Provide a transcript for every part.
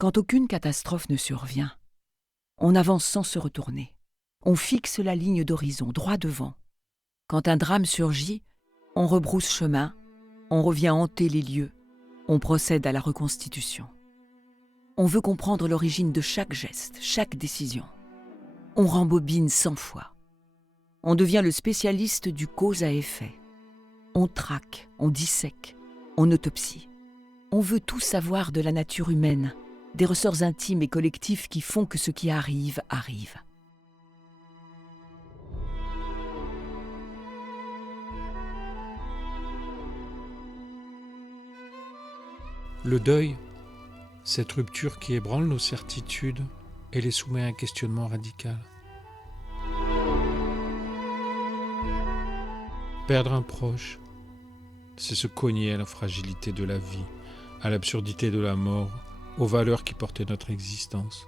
Quand aucune catastrophe ne survient, on avance sans se retourner. On fixe la ligne d'horizon, droit devant. Quand un drame surgit, on rebrousse chemin, on revient hanter les lieux, on procède à la reconstitution. On veut comprendre l'origine de chaque geste, chaque décision. On rembobine 100 fois. On devient le spécialiste du cause à effet. On traque, on dissèque, on autopsie. On veut tout savoir de la nature humaine, des ressorts intimes et collectifs qui font que ce qui arrive, arrive. Le deuil, cette rupture qui ébranle nos certitudes et les soumet à un questionnement radical. Perdre un proche, c'est se cogner à la fragilité de la vie, à l'absurdité de la mort, aux valeurs qui portaient notre existence.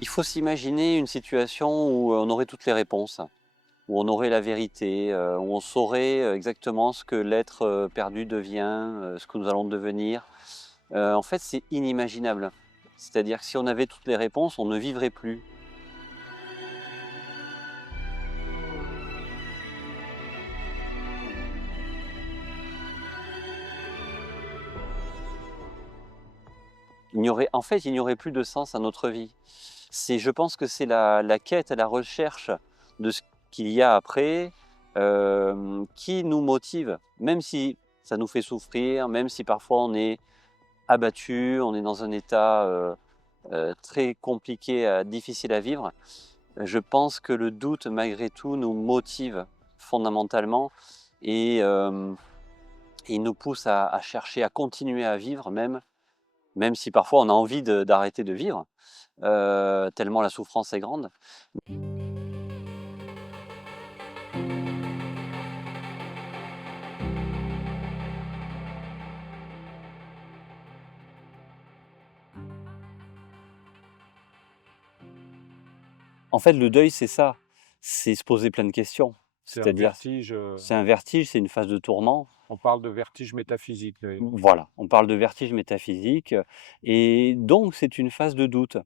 Il faut s'imaginer une situation où on aurait toutes les réponses, où on aurait la vérité, où on saurait exactement ce que l'être perdu devient, ce que nous allons devenir. En fait, c'est inimaginable. C'est-à-dire que si on avait toutes les réponses, on ne vivrait plus. Il n'y aurait plus de sens à notre vie. Je pense que c'est la quête, la recherche de ce qu'il y a après qui nous motive, même si ça nous fait souffrir, même si parfois on est abattu, on est dans un état très compliqué, difficile à vivre. Je pense que le doute, malgré tout, nous motive fondamentalement et il nous pousse à chercher, à continuer à vivre même si parfois on a envie d'arrêter de vivre, tellement la souffrance est grande. En fait, le deuil, c'est ça, c'est se poser plein de questions. C'est un C'est-à-dire, vertige, c'est un vertige, c'est une phase de tourment. on parle de vertige métaphysique d'ailleurs. Voilà, on parle de vertige métaphysique et donc c'est une phase de doute.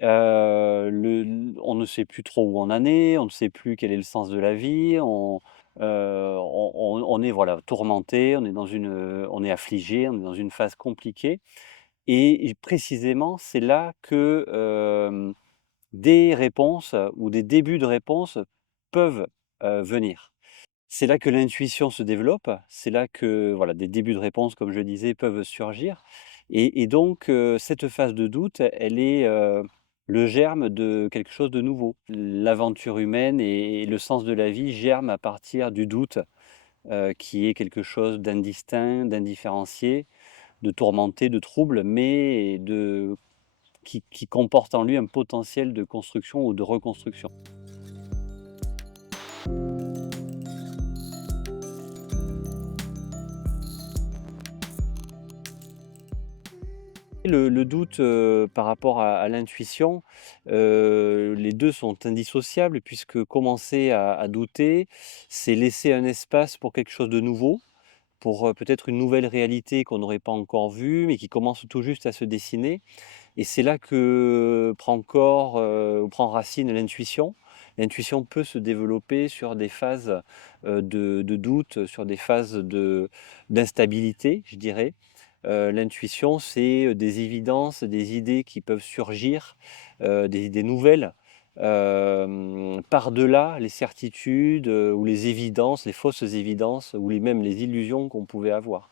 On ne sait plus trop où on en est, on ne sait plus quel est le sens de la vie, on est voilà, tourmenté, on est affligé, on est dans une phase compliquée et précisément, c'est là que, des réponses ou des débuts de réponses peuvent, venir. C'est là que l'intuition se développe, c'est là que, voilà, des débuts de réponses, comme je disais, peuvent surgir et donc cette phase de doute, elle est, le germe de quelque chose de nouveau. L'aventure humaine et le sens de la vie germent à partir du doute, qui est quelque chose d'indistinct, d'indifférencié, de tourmenté, de trouble, mais qui comporte en lui un potentiel de construction ou de reconstruction. Le doute, par rapport à l'intuition, les 2 sont indissociables puisque commencer à douter, c'est laisser un espace pour quelque chose de nouveau, pour, peut-être une nouvelle réalité qu'on n'aurait pas encore vue, mais qui commence tout juste à se dessiner et c'est là que prend corps, ou prend racine l'intuition. L'intuition peut se développer sur des phases, de doute, sur des phases d'instabilité, je dirais. L'intuition, c'est, des évidences, des idées qui peuvent surgir, des idées nouvelles, par-delà les certitudes, ou les évidences, les fausses évidences ou même les illusions qu'on pouvait avoir.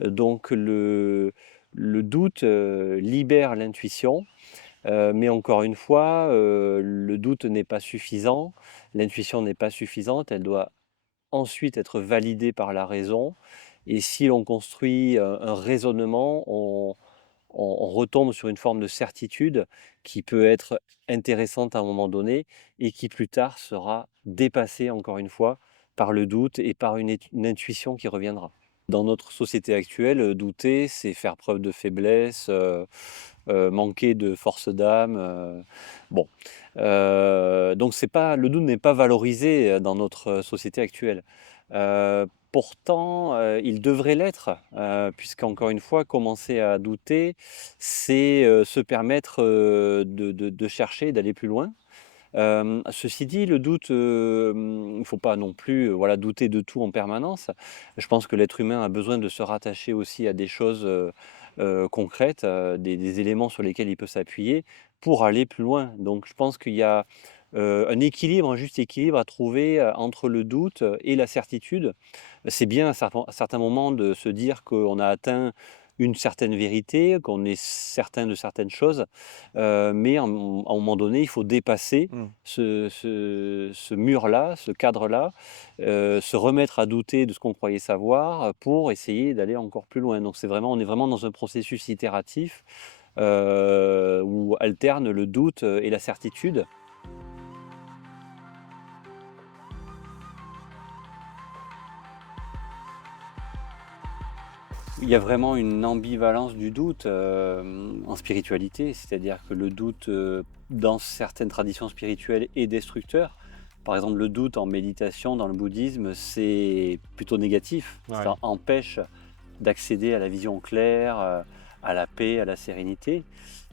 Donc le doute, libère l'intuition, mais encore une fois, le doute n'est pas suffisant, l'intuition n'est pas suffisante, elle doit ensuite être validée par la raison et si l'on construit, un raisonnement, on retombe sur une forme de certitude qui peut être intéressante à un moment donné et qui plus tard sera dépassée encore une fois par le doute et par une intuition qui reviendra. Dans notre société actuelle, douter, c'est faire preuve de faiblesse, manquer de force d'âme, bon. Donc c'est pas le doute n'est pas valorisé, dans notre société actuelle. Pourtant, il devrait l'être, puisqu'encore une fois, commencer à douter, c'est, se permettre, de chercher, d'aller plus loin. Ceci dit, le doute, il ne faut pas non plus, voilà, douter de tout en permanence. Je pense que l'être humain a besoin de se rattacher aussi à des choses, concrètes, des éléments sur lesquels il peut s'appuyer pour aller plus loin. Donc je pense qu'il y a, un équilibre, un juste équilibre à trouver, entre le doute, et la certitude. C'est bien à certains moments de se dire qu'on a atteint une certaine vérité, qu'on est certain de certaines choses, mais à un moment donné, il faut dépasser Mmh. ce mur-là, ce cadre-là, se remettre à douter de ce qu'on croyait savoir, pour essayer d'aller encore plus loin. Donc on est vraiment dans un processus itératif, où alternent le doute, et la certitude. Il y a vraiment une ambivalence du doute, en spiritualité, c'est-à-dire que le doute, dans certaines traditions spirituelles est destructeur. Par exemple, le doute en méditation dans le bouddhisme, c'est plutôt négatif. Ouais. Ça empêche d'accéder à la vision claire, à la paix, à la sérénité.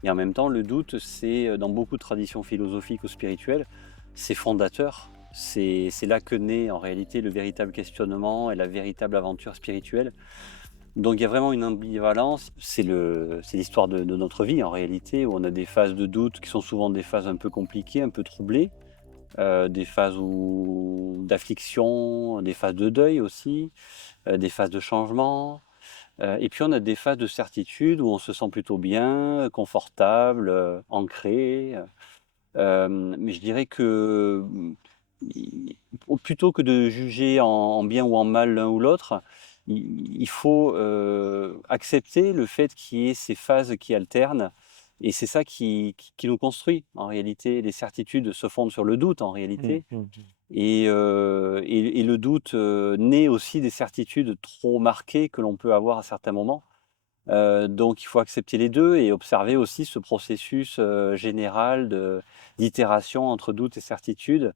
Et en même temps, le doute, c'est, dans beaucoup de traditions philosophiques ou spirituelles, c'est fondateur. C'est là que naît en réalité le véritable questionnement et la véritable aventure spirituelle. Donc il y a vraiment une ambivalence. C'est l'histoire de notre vie en réalité, où on a des phases de doute qui sont souvent des phases un peu compliquées, un peu troublées, des phases d'affliction, des phases de deuil aussi, des phases de changement. Et puis on a des phases de certitude où on se sent plutôt bien, confortable, ancré. Mais je dirais que, i plutôt que de juger en bien ou en mal l'un ou l'autre, il faut, accepter le fait qu'il y ait ces phases qui alternent et c'est ça qui nous construit. En réalité, les certitudes se fondent sur le doute en Mmh, réalité mmh mh. et le doute, naît aussi des certitudes trop marquées que l'on peut avoir à certains moments. Donc il faut accepter les 2 et observer aussi ce processus, général d'itération entre doute et certitude,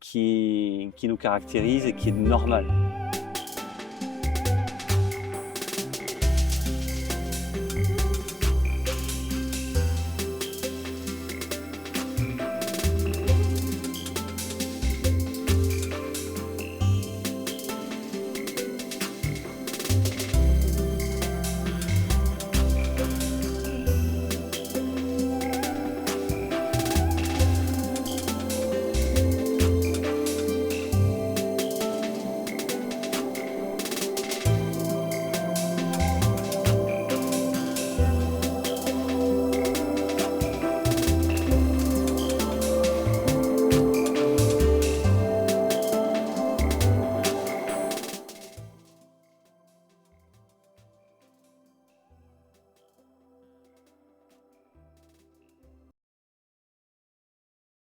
qui nous caractérise et qui est normal.